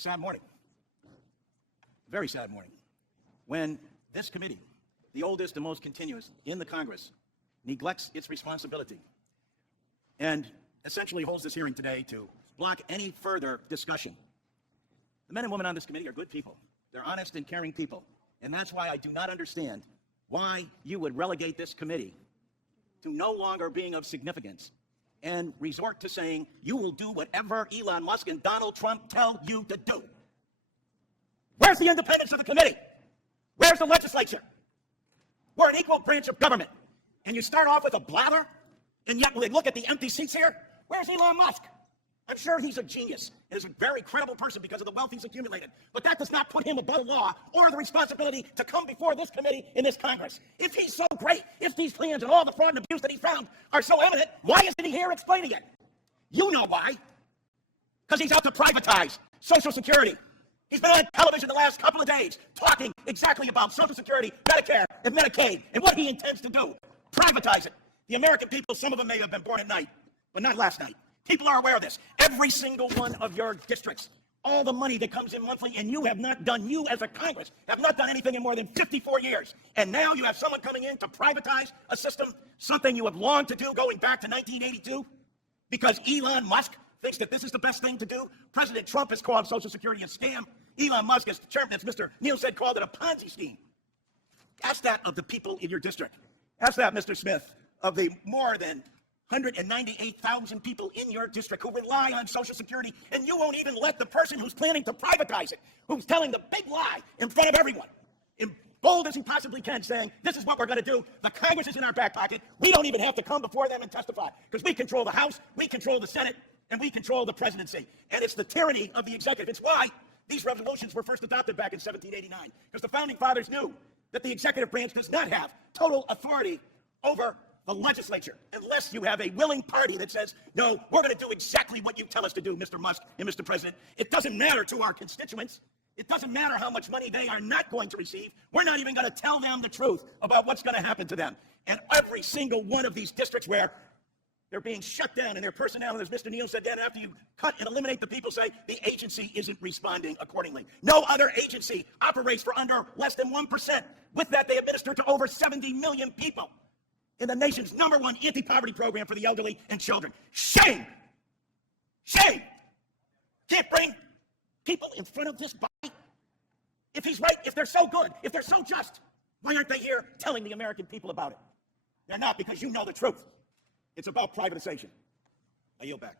sad morning, very sad morning, when this committee, the oldest and most continuous in the Congress, neglects its responsibility and essentially holds this hearing today to block any further discussion. The men and women on this committee are good people. They're honest and caring people. And that's why I do not understand why you would relegate this committee to no longer being of significance and resort to saying you will do whatever Elon Musk and Donald Trump tell you to do. Where's the independence of the committee? Where's the legislature? We're an equal branch of government. And you start off with a blather, and yet when they look at the empty seats here, where's Elon Musk? I'm sure he's a genius and is a very credible person because of the wealth he's accumulated. But that does not put him above the law or the responsibility to come before this committee in this Congress. If he's so great, if these plans and all the fraud and abuse that he found are so evident, why isn't he here explaining it? You know why. Because he's out to privatize Social Security. He's been on television the last couple of days talking exactly about Social Security, Medicare, and Medicaid, and what he intends to do. Privatize it. The American people, some of them may have been born at night, but not last night. People are aware of this. Every single one of your districts, all the money that comes in monthly, and you have not done, you as a Congress, have not done anything in more than 54 years. And now you have someone coming in to privatize a system, something you have longed to do going back to 1982, because Elon Musk thinks that this is the best thing to do. President Trump has called Social Security a scam. Elon Musk, as chairman, as Mr. Neal said, called it a Ponzi scheme. Ask that of the people in your district. Ask that, Mr. Smith, of the more than 198,000 people in your district who rely on Social Security, and you won't even let the person who's planning to privatize it, who's telling the big lie in front of everyone, in bold as he possibly can, saying, this is what we're going to do. The Congress is in our back pocket. We don't even have to come before them and testify, because we control the House, we control the Senate, and we control the presidency. And it's the tyranny of the executive. It's why these resolutions were first adopted back in 1789, because the founding fathers knew that the executive branch does not have total authority over the legislature, unless you have a willing party that says, no, we're going to do exactly what you tell us to do, Mr. Musk and Mr. President. It doesn't matter to our constituents. It doesn't matter how much money they are not going to receive. We're not even going to tell them the truth about what's going to happen to them. And every single one of these districts where they're being shut down and their personnel, and as Mr. Neal said, then after you cut and eliminate the people, say the agency isn't responding accordingly. No other agency operates for under less than 1%. With that, they administer to over 70 million people in the nation's #1 anti-poverty program for the elderly and children. Shame! Shame! Can't bring people in front of this body. If he's right, if they're so good, if they're so just, why aren't they here telling the American people about it? They're not, because you know the truth. It's about privatization. I yield back.